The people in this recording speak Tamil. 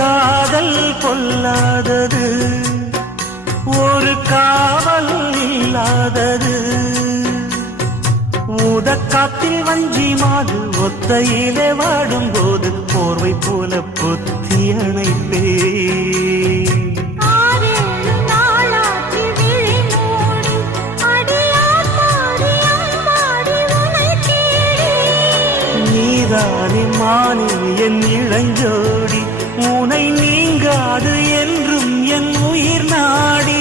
காதல் பொல்லாதது, ஒரு காவல் இல்லாதது. ஊதக்காத்தில் வஞ்சி மாது ஒத்தையிலே வாடும் போது போர்வை போல பொத்தி அணைப்பே. நீதானே மானே என் இளஞ்சோடி, உனை நீங்காது என்றும் என் உயிர் நாடி.